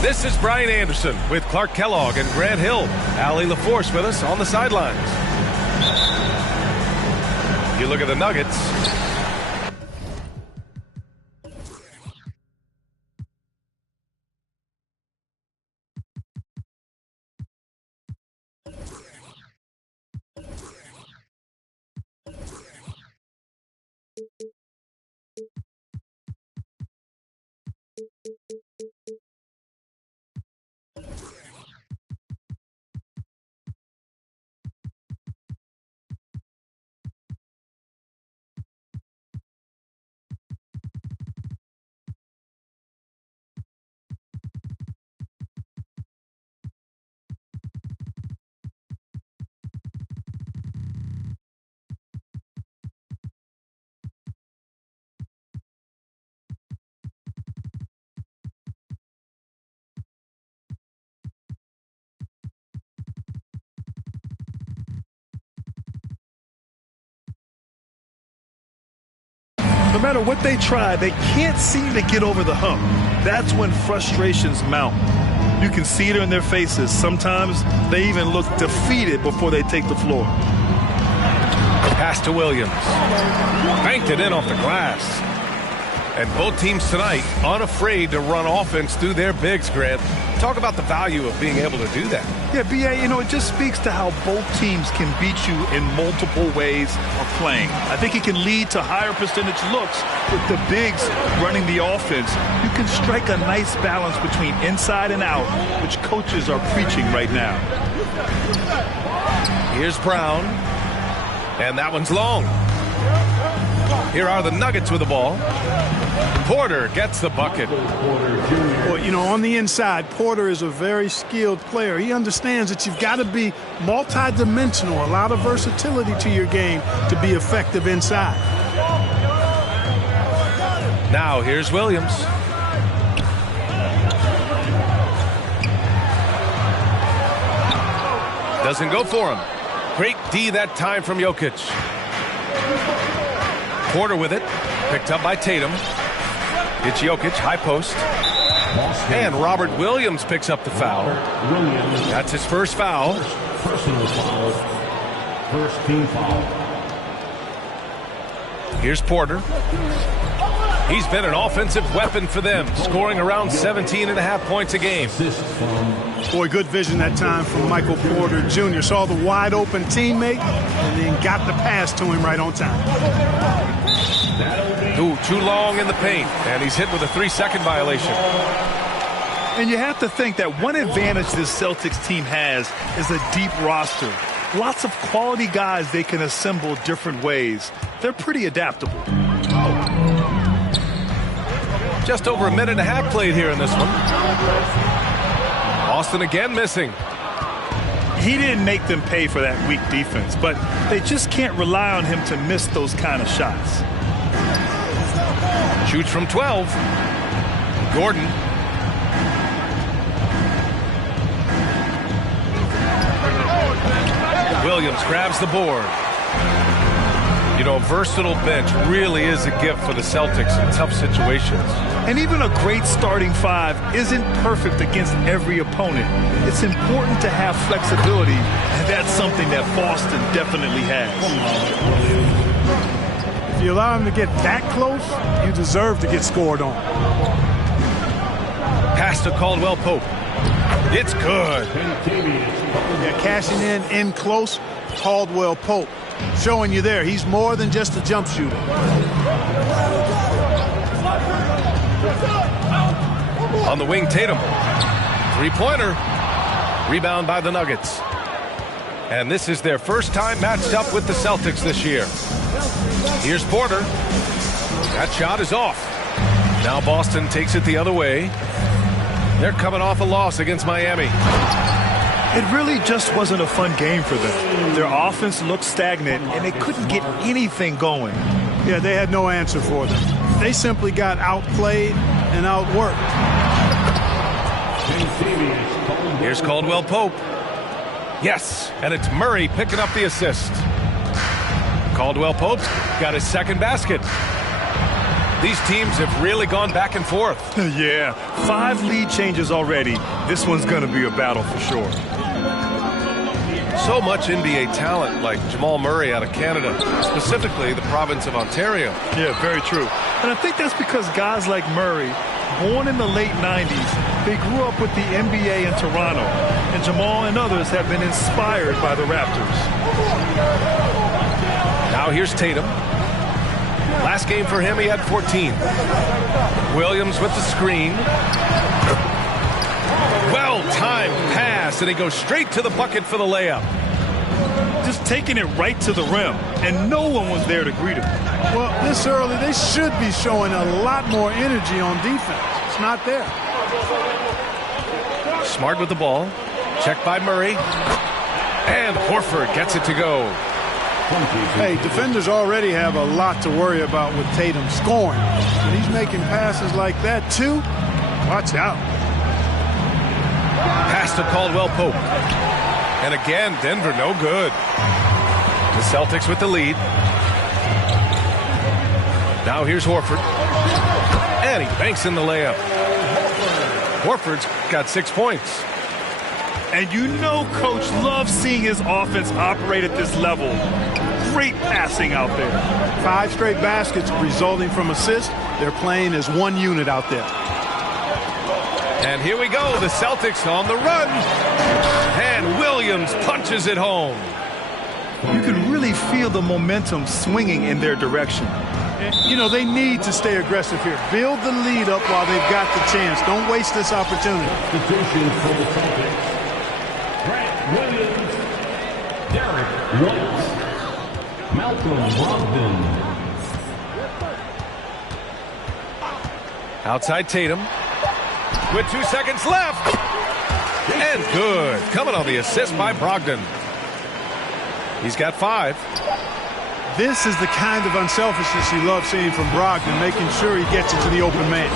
This is Brian Anderson with Clark Kellogg and Grant Hill. Allie LaForce with us on the sidelines. You look at the Nuggets. No matter what they try, they can't seem to get over the hump. That's when frustrations mount. You can see it in their faces. Sometimes they even look defeated before they take the floor. Pass to Williams. Banked it in off the glass. And both teams tonight unafraid to run offense through their bigs, Grant. Talk about the value of being able to do that. Yeah, B.A., it just speaks to how both teams can beat you in multiple ways of playing. I think it can lead to higher percentage looks with the bigs running the offense. You can strike a nice balance between inside and out, which coaches are preaching right now. Here's Brown. And that one's long. Here are the Nuggets with the ball. Porter gets the bucket. Well, on the inside, Porter is a very skilled player. He understands that you've got to be multi-dimensional, a lot of versatility to your game to be effective inside. Now here's Williams. Doesn't go for him. Great D that time from Jokic. Porter with it. Picked up by Tatum. It's Jokic, high post. And Robert Williams picks up the foul. That's his first foul. Personal foul. First team foul. Here's Porter. He's been an offensive weapon for them, scoring around 17.5 points a game. Boy, good vision that time from Michael Porter Jr. Saw the wide open teammate and then got the pass to him right on time. Ooh, too long in the paint, and he's hit with a 3-second violation. And you have to think that one advantage this Celtics team has is a deep roster. Lots of quality guys they can assemble different ways. They're pretty adaptable. Just over a minute and a half played here in this one. Austin again missing. He didn't make them pay for that weak defense, but they just can't rely on him to miss those kind of shots. Shoots from 12. Gordon. Williams grabs the board. A versatile bench really is a gift for the Celtics in tough situations. And even a great starting five isn't perfect against every opponent. It's important to have flexibility, and that's something that Boston definitely has. If you allow him to get that close, you deserve to get scored on. Pass to Caldwell Pope. It's good. Yeah, cashing in close, Caldwell Pope. Showing you there, he's more than just a jump shooter. On the wing, Tatum. Three-pointer. Rebound by the Nuggets. And this is their first time matched up with the Celtics this year. Here's Porter. That shot is off. Now Boston takes it the other way. They're coming off a loss against Miami. It really just wasn't a fun game for them. Their offense looked stagnant, and they couldn't get anything going. Yeah, they had no answer for them. They simply got outplayed and outworked. Here's Caldwell Pope. Yes, and it's Murray picking up the assist. Caldwell Pope's got his second basket. These teams have really gone back and forth. Yeah, 5 lead changes already. This one's going to be a battle for sure. So much NBA talent like Jamal Murray out of Canada, specifically the province of Ontario. Yeah, very true. And I think that's because guys like Murray, born in the late 90s, they grew up with the NBA in Toronto. And Jamal and others have been inspired by the Raptors. Now here's Tatum. Last game for him, he had 14. Williams with the screen. Well-timed pass, and he goes straight to the bucket for the layup. Just taking it right to the rim, and no one was there to greet him. Well, this early, they should be showing a lot more energy on defense. It's not there. Smart with the ball. Checked by Murray. And Horford gets it to go. Hey, defenders already have a lot to worry about with Tatum scoring. When he's making passes like that, too, watch out. Pass to Caldwell Pope. And again, Denver no good. The Celtics with the lead. Now here's Horford. And he banks in the layup. Horford's got 6 points. And you know Coach loves seeing his offense operate at this level. Great passing out there. 5 straight baskets resulting from assists. They're playing as one unit out there. And here we go, the Celtics on the run. And Williams punches it home. You can really feel the momentum swinging in their direction. You know, they need to stay aggressive here. Build the lead up while they've got the chance. Don't waste this opportunity. Substitution for the Celtics. Grant Williams, Derek White, Malcolm Brogdon. Outside Tatum. With 2 seconds left. And good. Coming on the assist by Brogdon. He's got 5. This is the kind of unselfishness you love seeing from Brogdon, making sure he gets it to the open man.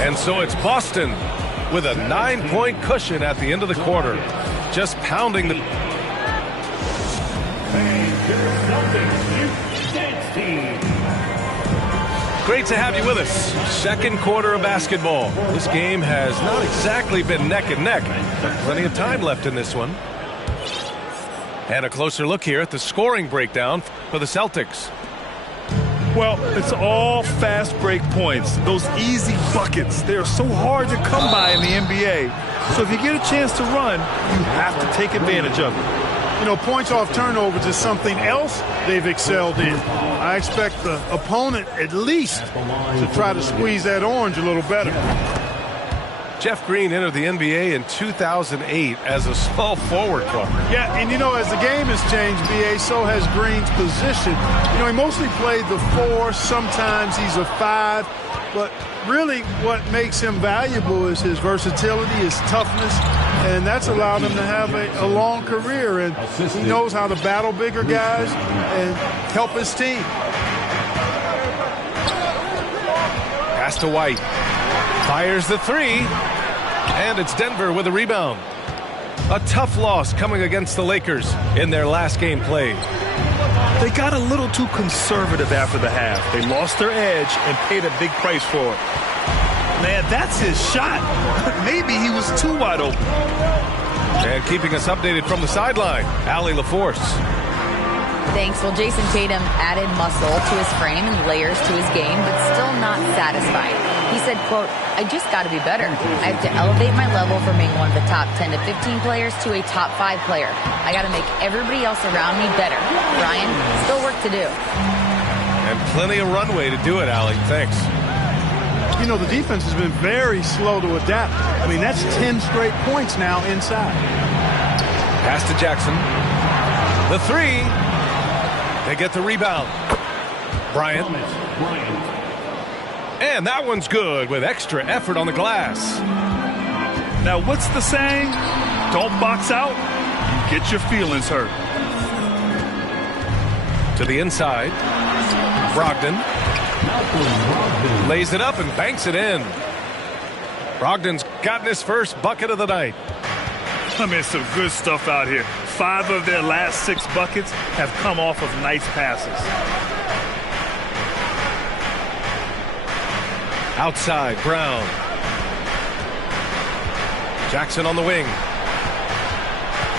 And so it's Boston with a 9-point cushion at the end of the quarter. Just pounding the... Great to have you with us. Second quarter of basketball. This game has not exactly been neck and neck, but plenty of time left in this one. And a closer look here at the scoring breakdown for the Celtics. Well, it's all fast break points. Those easy buckets, they are so hard to come by in the NBA. So if you get a chance to run, you have to take advantage of it. You know, points off turnovers is something else they've excelled in. I expect the opponent at least to try to squeeze that orange a little better. Jeff Green entered the NBA in 2008 as a small forward guard. Yeah, and you know, as the game has changed, B.A., so has Green's position. You know, he mostly played the 4, sometimes he's a 5, but really what makes him valuable is his versatility, his toughness, and that's allowed him to have a long career, and he knows how to battle bigger guys and help his team. Pass to White. Fires the 3. And it's Denver with a rebound. A tough loss coming against the Lakers in their last game played. They got a little too conservative after the half. They lost their edge and paid a big price for it. Man, that's his shot. Maybe he was too wide open. And keeping us updated from the sideline, Allie LaForce. Thanks. Well, Jason Tatum added muscle to his frame and layers to his game, but still not satisfied. He said, quote, "I just got to be better. I have to elevate my level from being one of the top 10 to 15 players to a top 5 player. I got to make everybody else around me better. Brian, still work to do." And plenty of runway to do it, Allie. Thanks. You know, the defense has been very slow to adapt. I mean, that's 10 straight points now inside. Pass to Jackson. The 3. They get the rebound. Bryant. And that one's good with extra effort on the glass. Now, what's the saying? Don't box out, you get your feelings hurt. To the inside. Brogdon lays it up and banks it in. Brogdon's gotten his first bucket of the night. I mean, some good stuff out here. 5 of their last 6 buckets have come off of nice passes. Outside, Brown. Jackson on the wing.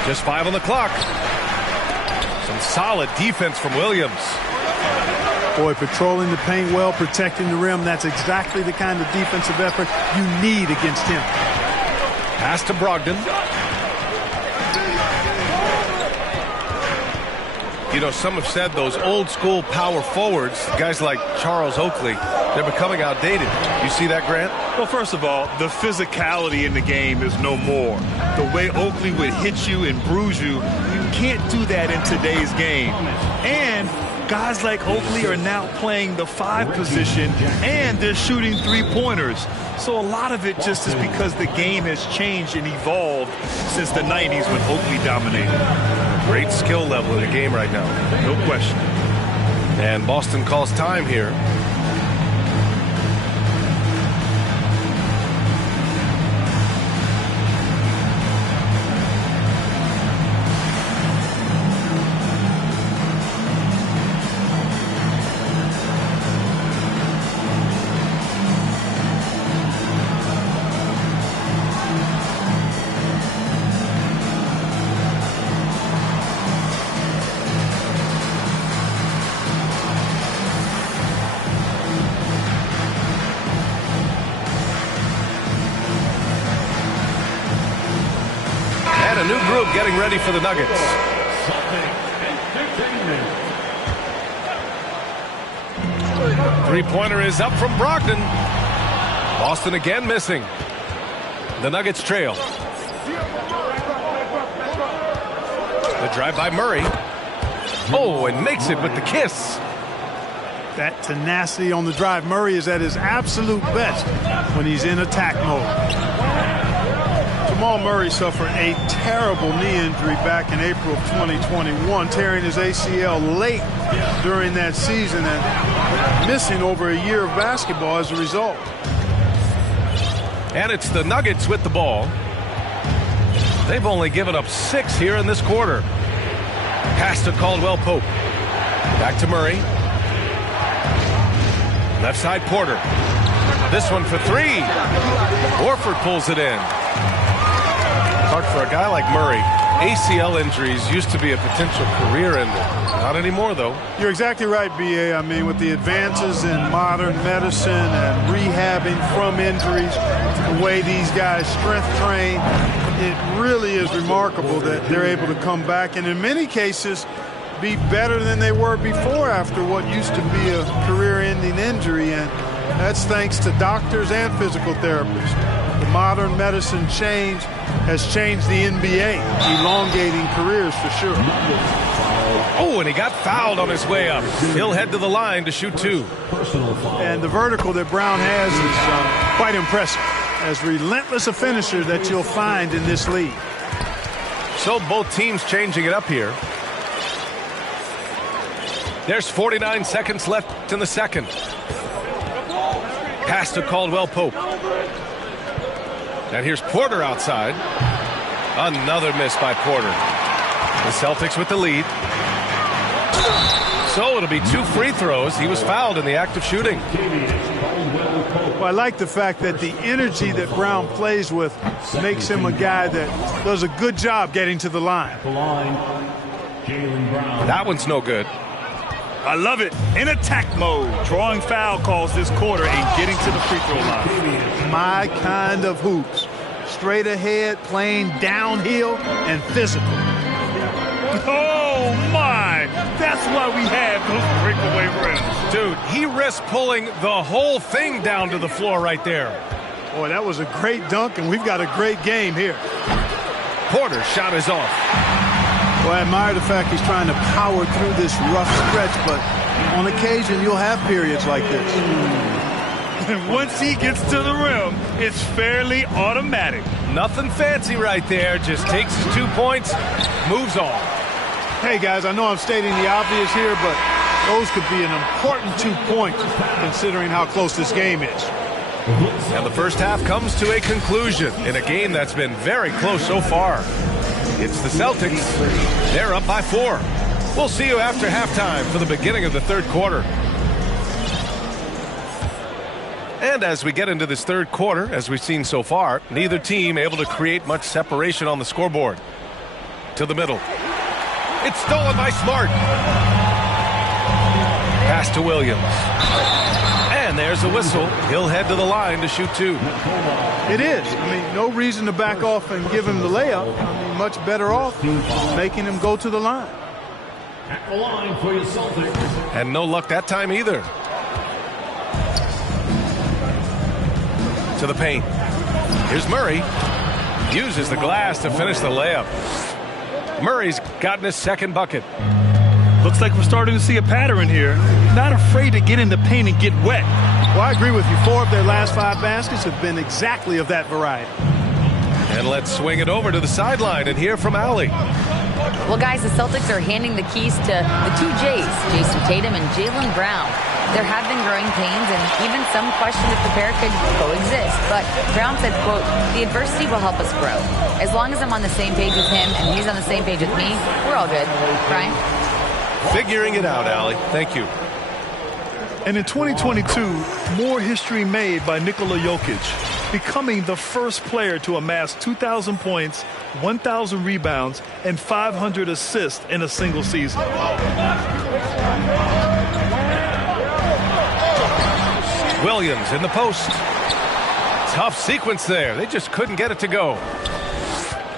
Just 5 on the clock. Some solid defense from Williams. Boy, patrolling the paint well, protecting the rim. That's exactly the kind of defensive effort you need against him. Pass to Brogdon. You know, some have said those old school power forwards, guys like Charles Oakley, they're becoming outdated. You see that, Grant? Well, first of all, the physicality in the game is no more. The way Oakley would hit you and bruise you, you can't do that in today's game. And guys like Oakley are now playing the 5 position, and they're shooting 3-pointers. So a lot of it just is because the game has changed and evolved since the 90s when Oakley dominated. Great skill level in the game right now. No question. And Boston calls time here. A new group getting ready for the Nuggets. Three-pointer is up from Brogdon. Boston again missing. The Nuggets trail. The drive by Murray. Oh, and makes it with the kiss. That tenacity on the drive. Murray is at his absolute best when he's in attack mode. Jamal Murray suffered a terrible knee injury back in April of 2021, tearing his ACL late during that season and missing over a year of basketball as a result. And it's the Nuggets with the ball. They've only given up 6 here in this quarter. Pass to Caldwell Pope. Back to Murray. Left side Porter. This one for 3. Horford pulls it in. Hard for a guy like Murray. ACL injuries used to be a potential career ender. Not anymore, though. You're exactly right, B.A. I mean, with the advances in modern medicine and rehabbing from injuries, the way these guys strength train, it really is remarkable that they're able to come back and in many cases be better than they were before after what used to be a career-ending injury. And that's thanks to doctors and physical therapists. The modern medicine change has changed the NBA, elongating careers for sure. Oh, and he got fouled on his way up. He'll head to the line to shoot 2. And the vertical that Brown has is quite impressive. As relentless a finisher that you'll find in this league. So both teams changing it up here. There's 49 seconds left in the second. Pass to Caldwell Pope. And here's Porter outside. Another miss by Porter. The Celtics with the lead. So it'll be 2 free throws. He was fouled in the act of shooting. Well, I like the fact that the energy that Brown plays with makes him a guy that does a good job getting to the line. That one's no good. I love it. In attack mode, drawing foul calls this quarter and getting to the free throw line. My kind of hoops. Straight ahead, playing downhill, and physical. Oh, my. That's why we have those breakaway rims. Dude, he risked pulling the whole thing down to the floor right there. Boy, that was a great dunk, and we've got a great game here. Porter's shot is off. Well, I admire the fact he's trying to power through this rough stretch, but on occasion you'll have periods like this. Once he gets to the rim, it's fairly automatic. Nothing fancy right there. Just takes his 2 points, moves on. Hey, guys, I know I'm stating the obvious here, but those could be an important 2 points considering how close this game is. And the first half comes to a conclusion in a game that's been very close so far. It's the Celtics. They're up by 4. We'll see you after halftime for the beginning of the third quarter. And as we get into this third quarter, as we've seen so far, neither team able to create much separation on the scoreboard. To the middle. It's stolen by Smart. Pass to Williams. And there's the whistle. He'll head to the line to shoot 2. It is. I mean, no reason to back off and give him the layup. I mean, much better off making him go to the line. At the line for your Celtics. And no luck that time either. To the paint. Here's Murray. Uses the glass to finish the layup. Murray's gotten his second bucket. Looks like we're starting to see a pattern here. Not afraid to get in the paint and get wet. Well, I agree with you. 4 of their last 5 baskets have been exactly of that variety. And let's swing it over to the sideline and hear from Allie. Well, guys, the Celtics are handing the keys to the 2 J's, Jason Tatum and Jaylen Brown. There have been growing pains and even some question if the pair could coexist. But Brown said, quote, "The adversity will help us grow. As long as I'm on the same page with him and he's on the same page with me, we're all good." Brian? Figuring it out, Allie. Thank you. And in 2022, more history made by Nikola Jokic, becoming the first player to amass 2,000 points, 1,000 rebounds, and 500 assists in a single season. Williams in the post. Tough sequence there. They just couldn't get it to go.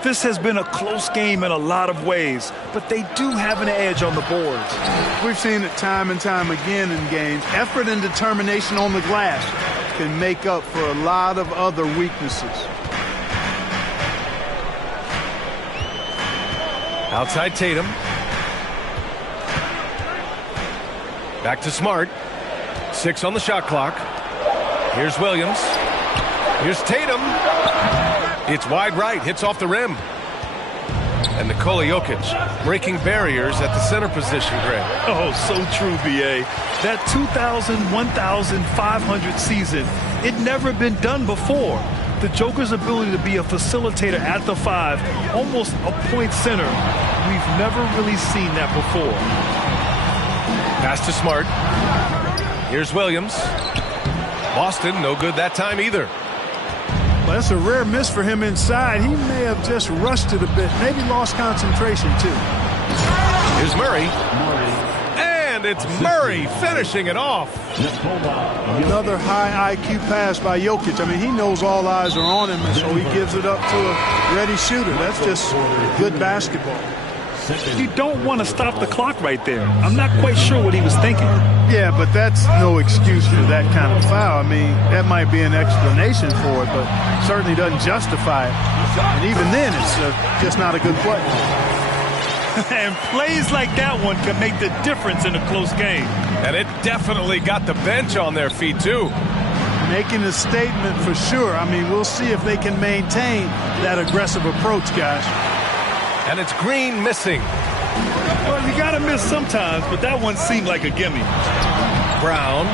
This has been a close game in a lot of ways, but they do have an edge on the boards. We've seen it time and time again in games. Effort and determination on the glass can make up for a lot of other weaknesses. Outside Tatum. Back to Smart. 6 on the shot clock. Here's Williams. Here's Tatum. It's wide right. Hits off the rim. And Nikola Jokic breaking barriers at the center position, Greg. Oh, so true, B.A. That 2,000, 1,500 season, it never been done before. The Joker's ability to be a facilitator at the 5, almost a point center, we've never really seen that before. Pass to Smart. Here's Williams. Boston, no good that time either. Well, that's a rare miss for him inside. He may have just rushed it a bit, maybe lost concentration too. Here's Murray. And it's Murray finishing it off. Another high IQ pass by Jokic. I mean, he knows all eyes are on him, and so he gives it up to a ready shooter. That's just good basketball. You don't want to stop the clock right there. I'm not quite sure what he was thinking. Yeah, but that's no excuse for that kind of foul. I mean, that might be an explanation for it, but certainly doesn't justify it. And even then, it's just not a good play. And plays like that one can make the difference in a close game. And it definitely got the bench on their feet, too. Making a statement for sure. I mean, we'll see if they can maintain that aggressive approach, guys. And it's Green missing. Well, you got to miss sometimes, but that one seemed like a gimme. Brown.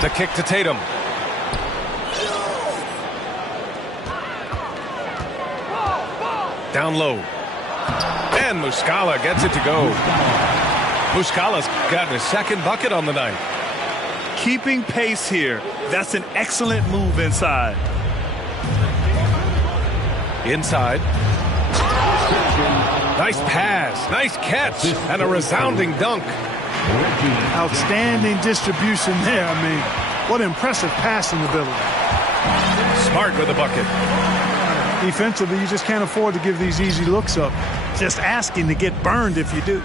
The kick to Tatum. Down low. And Muscala gets it to go. Muscala's gotten his second bucket on the night. Keeping pace here. That's an excellent move inside. Inside. Nice pass, nice catch, and a resounding dunk. Outstanding distribution there. I mean, what impressive passing ability. Smart with a bucket. Defensively, you just can't afford to give these easy looks up. Just asking to get burned if you do.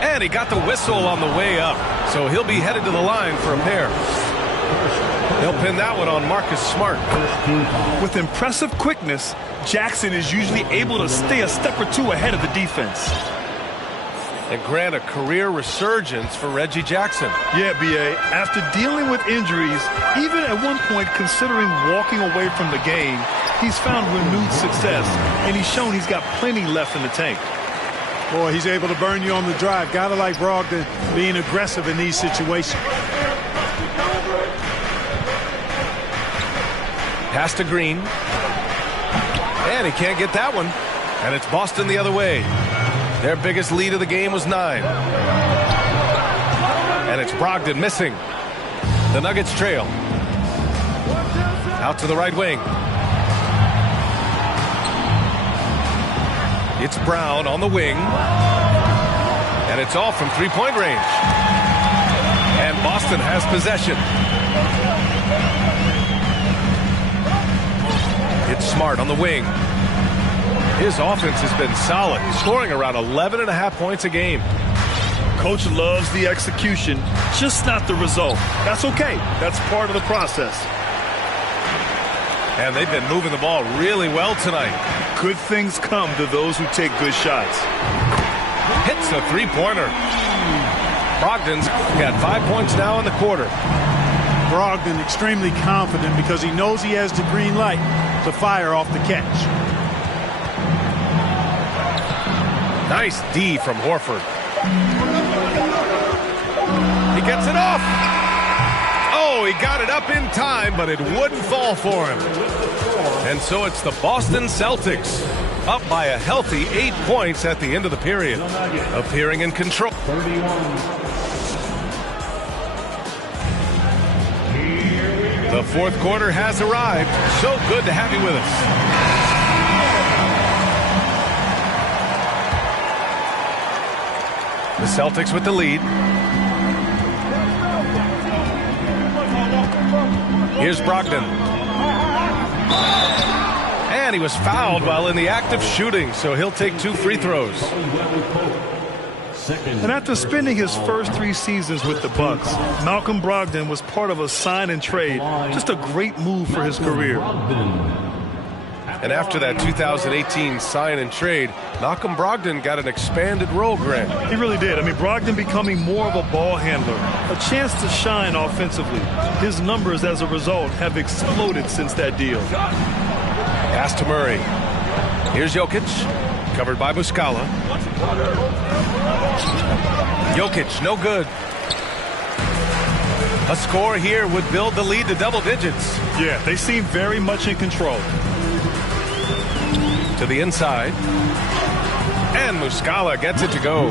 And he got the whistle on the way up, so he'll be headed to the line for a pair. They'll pin that one on Marcus Smart. With impressive quickness, Jackson is usually able to stay a step or two ahead of the defense. And grant a career resurgence for Reggie Jackson. Yeah, B.A., after dealing with injuries, even at one point considering walking away from the game, he's found renewed success, and he's shown he's got plenty left in the tank. Boy, he's able to burn you on the drive. Gotta like Brogdon being aggressive in these situations. Pass to Green. And he can't get that one. And it's Boston the other way. Their biggest lead of the game was 9. And it's Brogdon missing. The Nuggets trail. Out to the right wing. It's Brown on the wing. And it's off from three-point range. And Boston has possession. It's Smart on the wing. His offense has been solid, scoring around 11.5 points a game. Coach loves the execution, just not the result. That's okay. That's part of the process. And they've been moving the ball really well tonight. Good things come to those who take good shots. Hits a three-pointer. Brogdon's got 5 points now in the quarter. Brogdon extremely confident because he knows he has the green light to fire off the catch. Nice D from Horford. He gets it off. Oh, he got it up in time, but it wouldn't fall for him. And so it's the Boston Celtics up by a healthy 8 points at the end of the period, appearing in control. 31. The fourth quarter has arrived. So good to have you with us. The Celtics with the lead. Here's Brogdon. And he was fouled while in the act of shooting, so he'll take 2 free throws. And after spending his first 3 seasons with the Bucks, Malcolm Brogdon was part of a sign and trade. Just a great move for his career. And after that 2018 sign and trade, Malcolm Brogdon got an expanded role, Grant. He really did. I mean, Brogdon becoming more of a ball handler, a chance to shine offensively. His numbers as a result have exploded since that deal. Pass to Murray. Here's Jokic, covered by Muscala. Jokic, no good. A score here would build the lead to double digits. Yeah, they seem very much in control. To the inside. And Muscala gets it to go.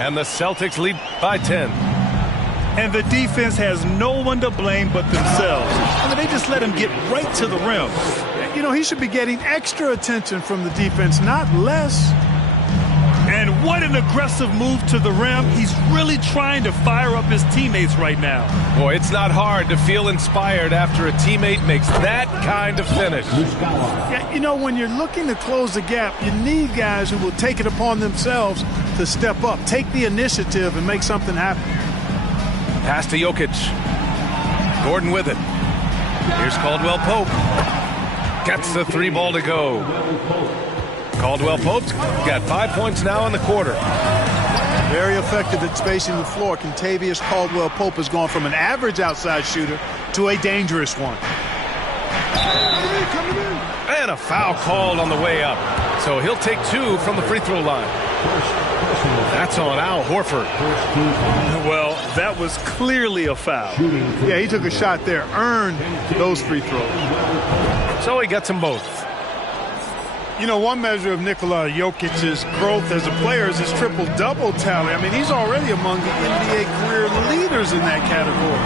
And the Celtics lead by 10. And the defense has no one to blame but themselves. I mean, they just let him get right to the rim. You know, he should be getting extra attention from the defense, not less. And what an aggressive move to the rim. He's really trying to fire up his teammates right now. Boy, it's not hard to feel inspired after a teammate makes that kind of finish. Yeah, you know, when you're looking to close the gap, you need guys who will take it upon themselves to step up, take the initiative, and make something happen. Pass to Jokic. Gordon with it. Here's Caldwell Pope. Gets the 3 ball to go. Caldwell Pope's got 5 points now in the quarter. Very effective at spacing the floor. Kentavious Caldwell-Pope has gone from an average outside shooter to a dangerous one. And a foul called on the way up. So he'll take 2 from the free throw line. That's on Al Horford. Well, that was clearly a foul. Yeah, he took a shot there, earned those free throws. So he gets them both. You know, one measure of Nikola Jokic's growth as a player is his triple-double tally. I mean, he's already among the NBA career leaders in that category.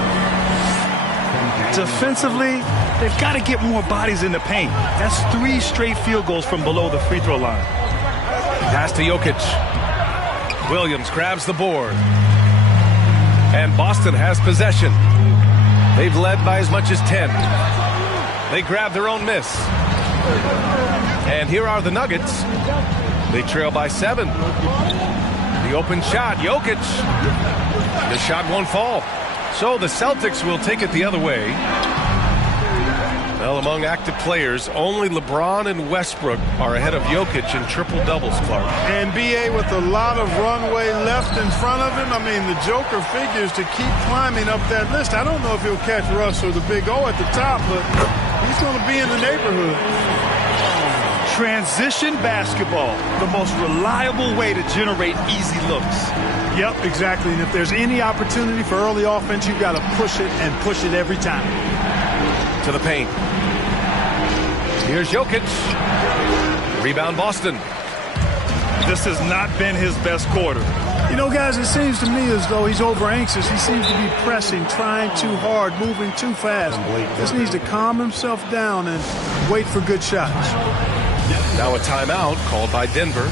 Defensively, they've got to get more bodies in the paint. That's 3 straight field goals from below the free throw line. Pass to Jokic. Williams grabs the board. And Boston has possession. They've led by as much as 10. They grab their own miss. And here are the Nuggets. They trail by 7. The open shot, Jokic. The shot won't fall. So the Celtics will take it the other way. Well, among active players, only LeBron and Westbrook are ahead of Jokic in triple-doubles, Clark. And B.A. with a lot of runway left in front of him. I mean, the Joker figures to keep climbing up that list. I don't know if he'll catch Russ or the Big O at the top, but he's going to be in the neighborhood. Transition basketball, the most reliable way to generate easy looks. Yep, exactly. And if there's any opportunity for early offense, you've got to push it and push it every time. To the paint. Here's Jokic. Rebound Boston. This has not been his best quarter. You know, guys, it seems to me as though he's over anxious. He seems to be pressing, trying too hard, moving too fast. Just needs to calm himself down and wait for good shots. Now a timeout called by Denver.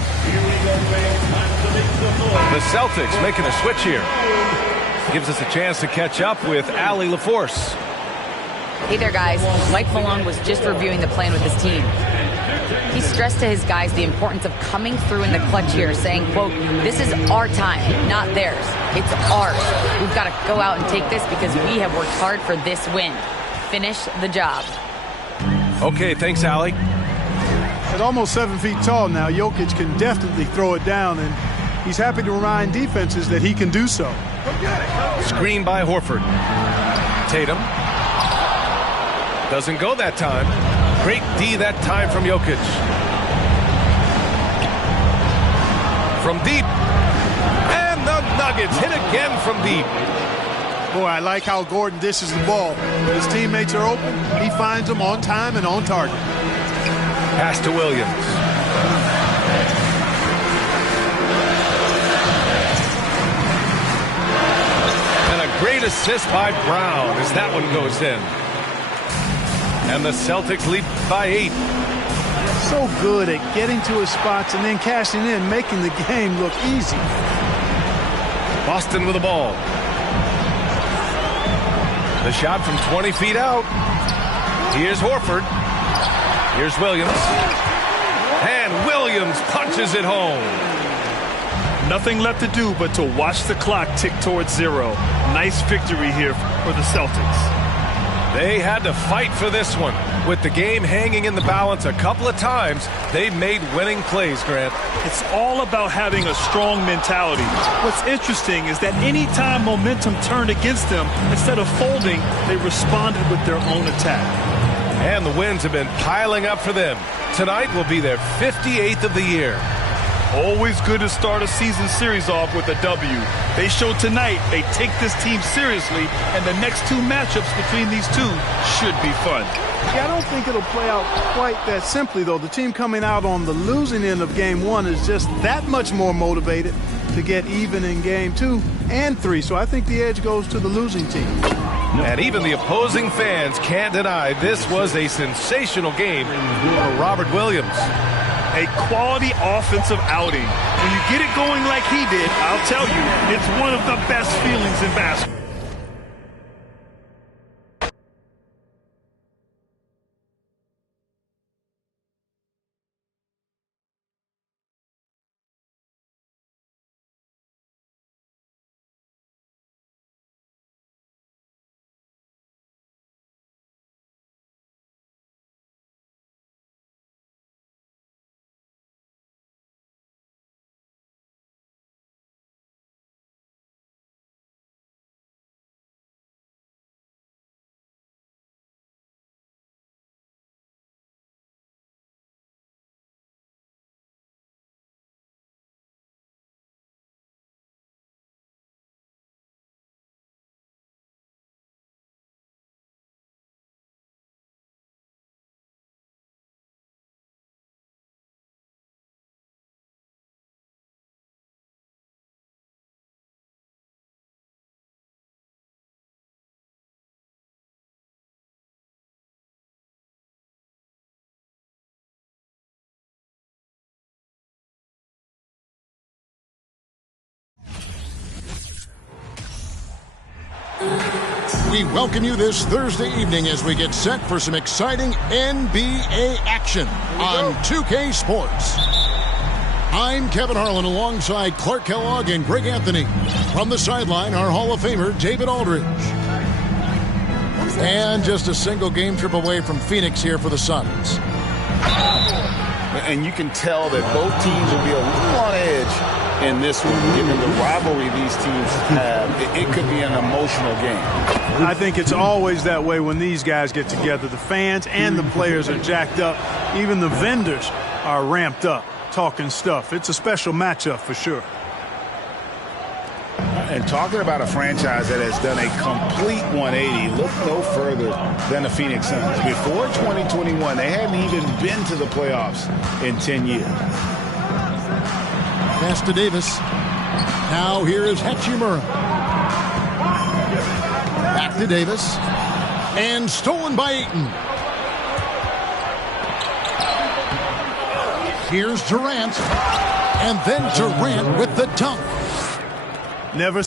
The Celtics making a switch here. Gives us a chance to catch up with Allie LaForce. Hey there, guys. Mike Malone was just reviewing the plan with his team. He stressed to his guys the importance of coming through in the clutch here, saying, quote, this is our time, not theirs. It's ours. We've got to go out and take this because we have worked hard for this win. Finish the job. Okay, thanks, Allie. At almost 7 feet tall now, Jokic can definitely throw it down, and he's happy to remind defenses that he can do so. Screen by Horford. Tatum. Doesn't go that time. Great D that time from Jokic. From deep. And the Nuggets hit again from deep. Boy, I like how Gordon dishes the ball. When his teammates are open, he finds them on time and on target. Pass to Williams. And a great assist by Brown as that one goes in. And the Celtics lead by 8. So good at getting to his spots and then cashing in, making the game look easy. Boston with the ball. The shot from 20 feet out. Here's Horford. Here's Williams. And Williams punches it home. Nothing left to do but to watch the clock tick towards 0. Nice victory here for the Celtics. They had to fight for this one. With the game hanging in the balance a couple of times, they made winning plays, Grant. It's all about having a strong mentality. What's interesting is that any time momentum turned against them, instead of folding, they responded with their own attack. And the wins have been piling up for them. Tonight will be their 58th of the year. Always good to start a season series off with a W. They showed tonight they take this team seriously, and the next 2 matchups between these two should be fun. Yeah, I don't think it'll play out quite that simply, though. The team coming out on the losing end of Game 1 is just that much more motivated to get even in Game 2 and 3. So I think the edge goes to the losing team. And even the opposing fans can't deny this was a sensational game for Robert Williams. A quality offensive outing. When you get it going like he did, I'll tell you, it's one of the best feelings in basketball. We welcome you this Thursday evening as we get set for some exciting NBA action on 2K Sports. I'm Kevin Harlan alongside Clark Kellogg and Greg Anthony. From the sideline, our Hall of Famer, David Aldridge. And just a single game trip away from Phoenix here for the Suns. And you can tell that both teams will be a little on edge in this one, given the rivalry these teams have. It could be an emotional game. I think it's always that way when these guys get together. The fans and the players are jacked up. Even the vendors are ramped up, talking stuff. It's a special matchup for sure. And talking about a franchise that has done a complete 180, look no further than the Phoenix Suns. Before 2021, they hadn't even been to the playoffs in 10 years. Pass to Davis. Now here is Hachimura. Back to Davis. And stolen by Ayton. Here's Durant. And then Durant with the dunk. Never.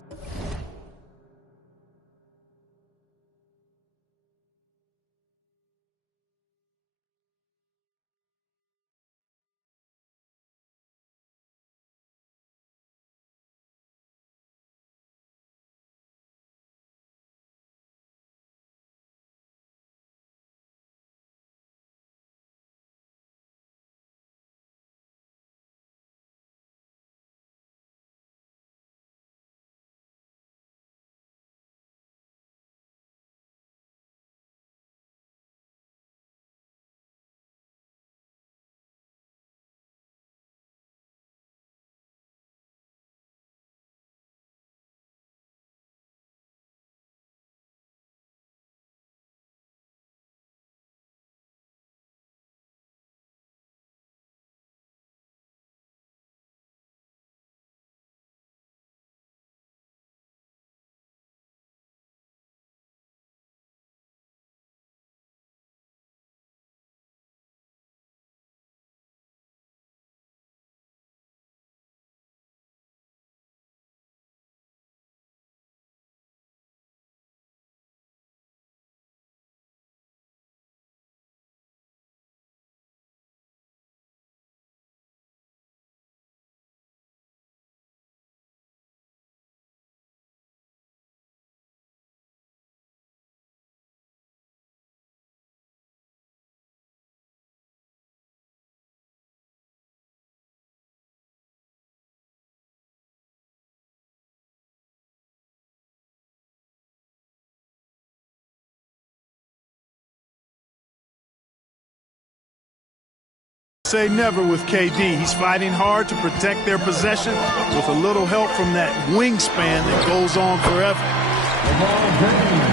Say never with KD. He's fighting hard to protect their possession with a little help from that wingspan that goes on forever.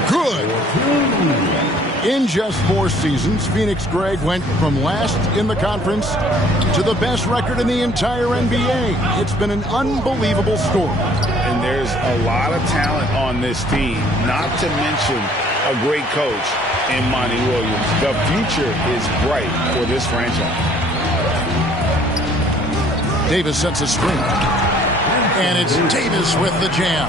Good. In just 4 seasons, Phoenix Greg went from last in the conference to the best record in the entire NBA. It's been an unbelievable story. And there's a lot of talent on this team, not to mention a great coach in Monty Williams. The future is bright for this franchise. Davis sets a screen. And it's Davis with the jam.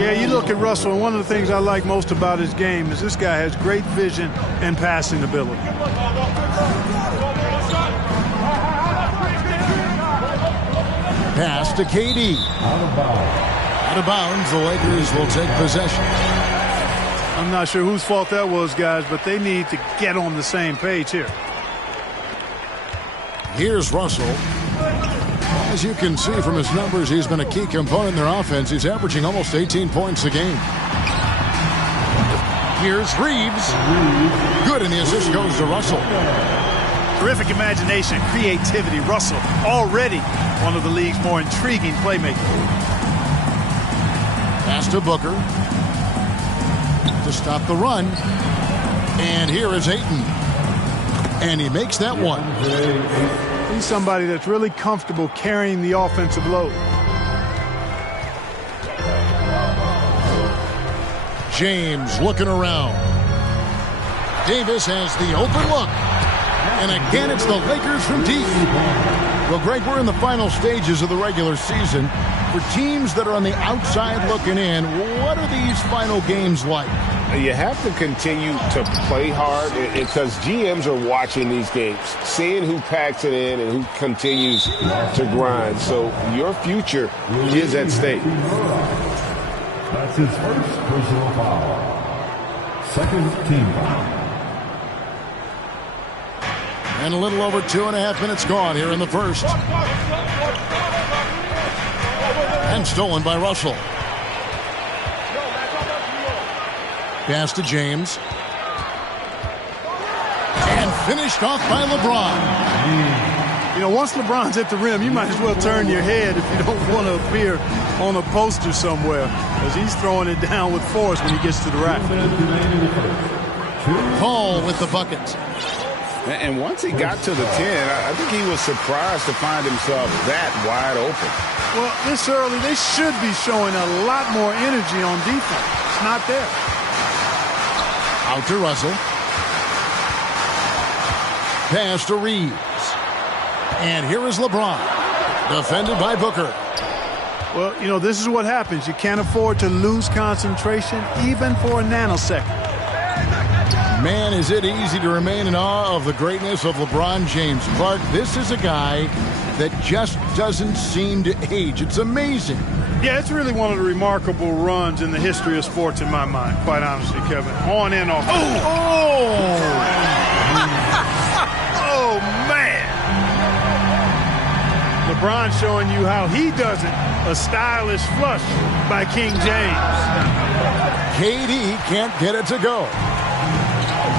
Yeah, you look at Russell, and one of the things I like most about his game is this guy has great vision and passing ability. Pass to KD. Out of bounds, the Lakers will take possession. I'm not sure whose fault that was, guys, but they need to get on the same page here. Here's Russell. As you can see from his numbers, he's been a key component in their offense. He's averaging almost 18 points a game. Here's Reeves. Good, and the assist goes to Russell. Terrific imagination, creativity. Russell already one of the league's more intriguing playmakers. Pass to Booker to stop the run. And here is Ayton. And he makes that one. He's somebody that's really comfortable carrying the offensive load. James looking around. Davis has the open look. And again, it's the Lakers from deep. Well, Greg, we're in the final stages of the regular season. For teams that are on the outside looking in, what are these final games like? You have to continue to play hard because GMs are watching these games, seeing who packs it in and who continues to grind. So your future is at stake. That's his first personal foul. Second team foul. And a little over 2.5 minutes gone here in the first. And stolen by Russell. Pass to James. And finished off by LeBron. You know, once LeBron's at the rim, you might as well turn your head if you don't want to appear on a poster somewhere, because he's throwing it down with force when he gets to the rack. Paul with the bucket. And once he got to the 10, I think he was surprised to find himself that wide open. Well, this early, they should be showing a lot more energy on defense. It's not there. Out to Russell. Pass to Reeves. And here is LeBron. Defended by Booker. Well, you know, this is what happens. You can't afford to lose concentration even for a nanosecond. Man, is it easy to remain in awe of the greatness of LeBron James. Clark, this is a guy that just doesn't seem to age. It's amazing. Yeah, it's really one of the remarkable runs in the history of sports in my mind, quite honestly, Kevin. On and off. Oh, man. LeBron showing you how he does it. A stylish flush by King James. KD can't get it to go.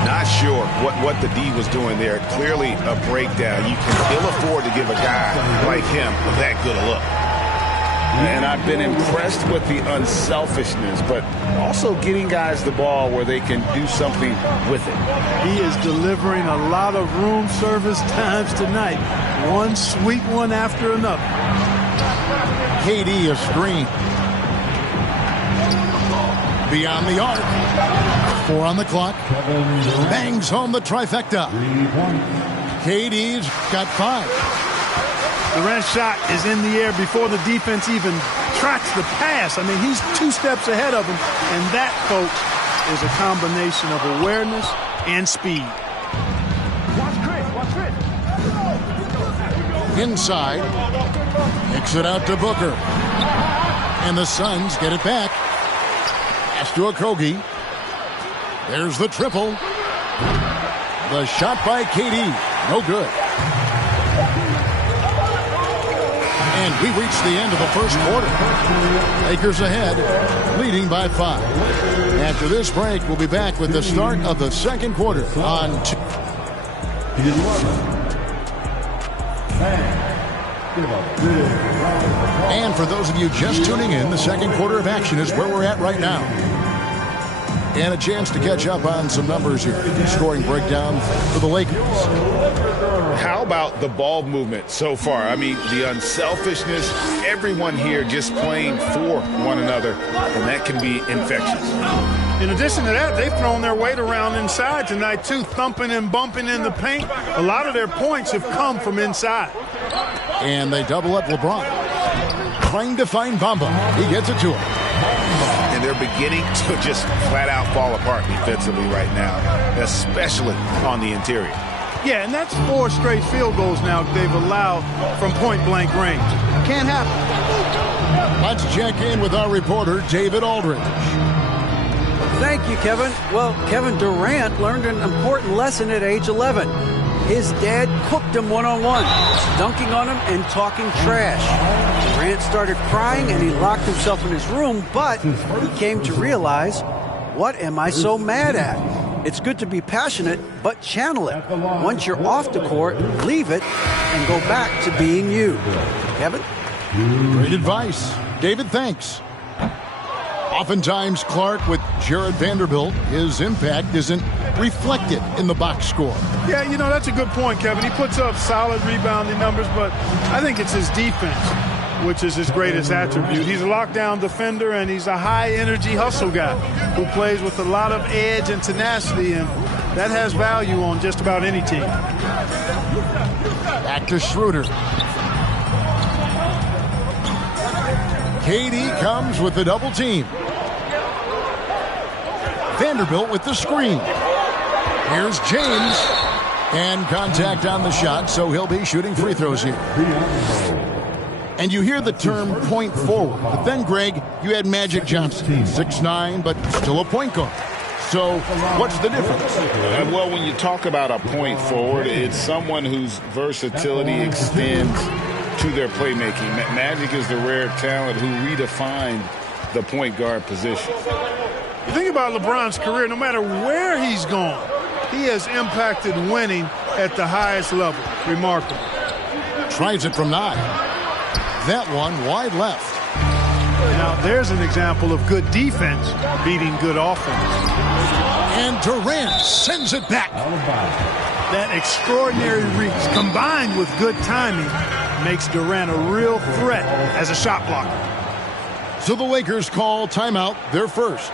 Not sure what the D was doing there. Clearly a breakdown. You can ill afford to give a guy like him that good a look. And I've been impressed with the unselfishness, but also getting guys the ball where they can do something with it. He is delivering a lot of room service times tonight. One sweet one after another. KD a screen. Beyond the arc. 4 on the clock. Bangs home the trifecta. KD's got 5. Durant's shot is in the air before the defense even tracks the pass. I mean, he's 2 steps ahead of him. And that, folks, is a combination of awareness and speed. Inside. Kicks it out to Booker. And the Suns get it back. Pass to Okogie. There's the triple. The shot by KD. No good. And we reach the end of the first quarter. Lakers ahead, leading by 5. After this break, we'll be back with the start of the second quarter on And for those of you just tuning in, the second quarter of action is where we're at right now. And a chance to catch up on some numbers here. Scoring breakdown for the Lakers. How about the ball movement so far? I mean, the unselfishness, everyone here just playing for one another, and that can be infectious. In addition to that, they've thrown their weight around inside tonight, too, thumping and bumping in the paint. A lot of their points have come from inside. And they double up LeBron. Trying to find Bamba. He gets it to him. And they're beginning to just flat out fall apart defensively right now, especially on the interior. Yeah, and that's 4 straight field goals now they've allowed from point-blank range. Can't happen. Let's check in with our reporter, David Aldridge. Thank you, Kevin. Well, Kevin Durant learned an important lesson at age 11. His dad cooked him one-on-one, dunking on him and talking trash. Durant started crying and he locked himself in his room, but he came to realize, what am I so mad at? It's good to be passionate, but channel it. Once you're off the court, leave it and go back to being you. Kevin? Great advice. David, thanks. Oftentimes, Clark, with Jared Vanderbilt, his impact isn't reflected in the box score. Yeah, you know, that's a good point, Kevin. He puts up solid rebounding numbers, but I think it's his defense, which is his greatest attribute. He's a lockdown defender, and he's a high-energy hustle guy who plays with a lot of edge and tenacity, and that has value on just about any team. Back to Schroeder. KD comes with the double team. Vanderbilt with the screen. Here's James. And contact on the shot, so he'll be shooting free throws here. And you hear the term point forward. But then, Greg, you had Magic Johnson, 6'9", but still a point guard. So what's the difference? Well, when you talk about a point forward, it's someone whose versatility extends to their playmaking. Magic is the rare talent who redefined the point guard position. You think about LeBron's career, no matter where he's gone, he has impacted winning at the highest level. Remarkable. Tries it from 9. That one wide left. Now, there's an example of good defense beating good offense. And Durant sends it back. That extraordinary reach, combined with good timing, makes Durant a real threat as a shot blocker. So the Lakers call timeout, their first.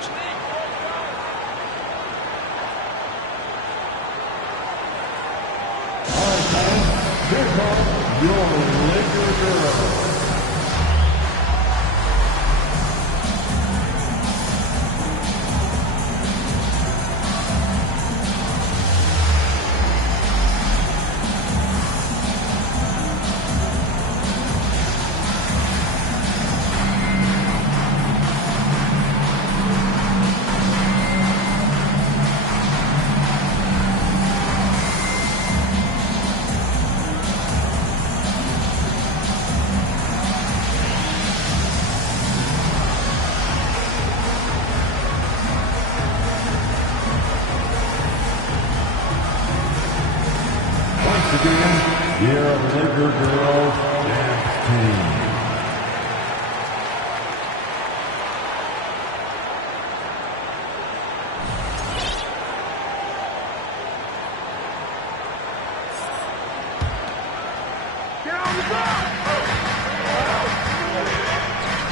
Here comes your Laker girls. Your Laker girls dance team.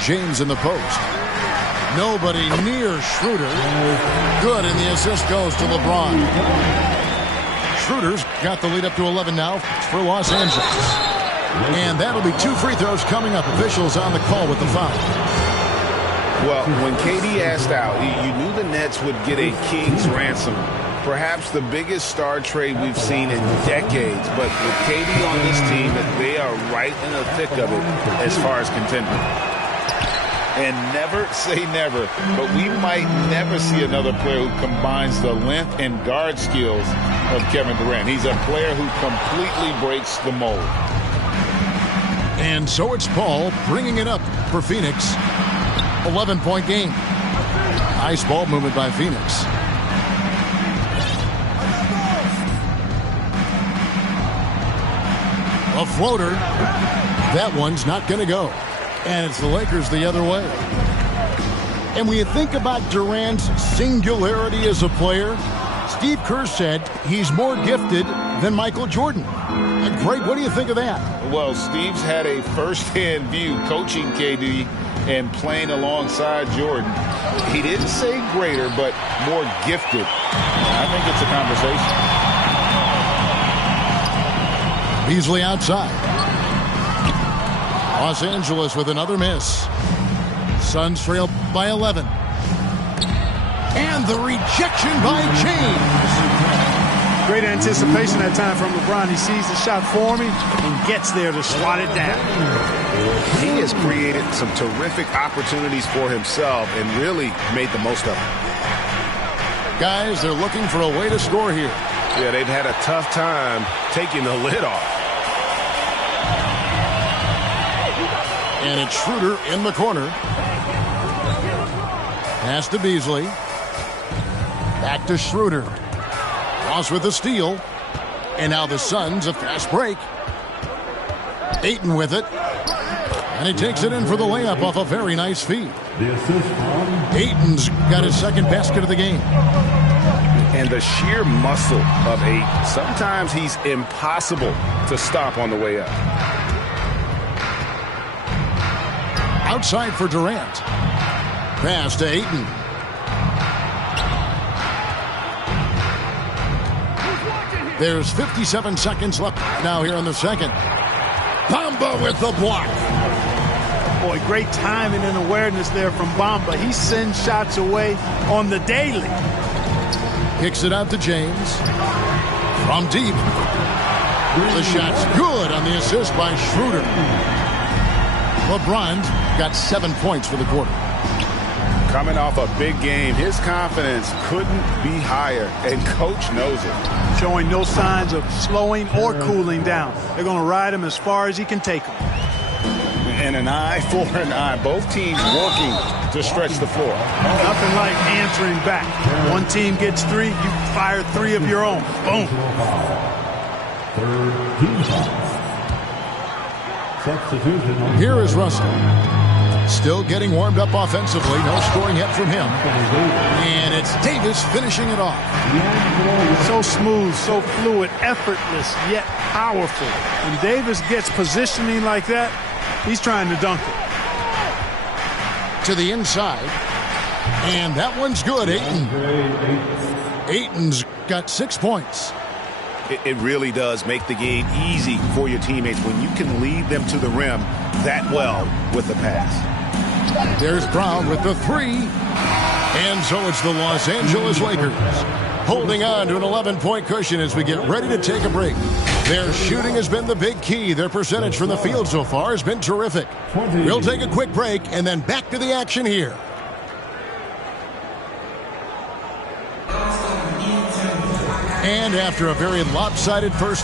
James in the post. Nobody near Schroeder. Good, and the assist goes to LeBron. Schroeder's got the lead up to 11 now for Los Angeles. And that'll be 2 free throws coming up. Officials on the call with the foul. Well, when KD asked out, you knew the Nets would get a king's ransom. Perhaps the biggest star trade we've seen in decades. But with KD on this team, they are right in the thick of it as far as contending. And never say never, but we might never see another player who combines the length and guard skills of Kevin Durant. He's a player who completely breaks the mold. And so it's Paul bringing it up for Phoenix. 11-point game. Nice ball movement by Phoenix. A floater. That one's not going to go. And it's the Lakers the other way. And when you think about Durant's singularity as a player, Steve Kerr said he's more gifted than Michael Jordan. And Greg, what do you think of that? Well, Steve's had a first-hand view coaching KD and playing alongside Jordan. He didn't say greater, but more gifted. I think it's a conversation. Beasley outside. Los Angeles with another miss. Suns trail by 11. And the rejection by James. Great anticipation that time from LeBron. He sees the shot forming and gets there to swat it down. He has created some terrific opportunities for himself and really made the most of it. Guys, they're looking for a way to score here. Yeah, they've had a tough time taking the lid off. And it's Schroeder in the corner. Pass to Beasley. Back to Schroeder. Ross with the steal. And now the Suns, a fast break. Ayton with it. And he takes it in for the layup off a very nice feed. The assist from Ayton's got his second basket of the game. And the sheer muscle of Ayton. Sometimes he's impossible to stop on the way up. Outside for Durant. Pass to Ayton. There's 57 seconds left now here in the second. Bamba with the block. Boy, great timing and awareness there from Bamba. He sends shots away on the daily. Kicks it out to James. From deep. The shot's good on the assist by Schroeder. LeBron's got 7 points for the quarter. Coming off a big game, his confidence couldn't be higher, and coach knows it. Showing no signs of slowing or cooling down. They're going to ride him as far as he can take him. And an eye for an eye. Both teams working to stretch the floor. Nothing like answering back. One team gets 3, you fire 3 of your own. Boom. Third team foul. Substitution. Here is Russell. Still getting warmed up offensively. No scoring yet from him. And it's Davis finishing it off. So smooth, so fluid, effortless, yet powerful. When Davis gets positioning like that, he's trying to dunk it. To the inside. And that one's good, Ayton. Ayton's got 6 points. It really does make the game easy for your teammates when you can lead them to the rim that well with the pass. There's Brown with the 3. And so it's the Los Angeles Lakers holding on to an 11-point cushion as we get ready to take a break. Their shooting has been the big key. Their percentage from the field so far has been terrific. We'll take a quick break and then back to the action here. And after a very lopsided first half,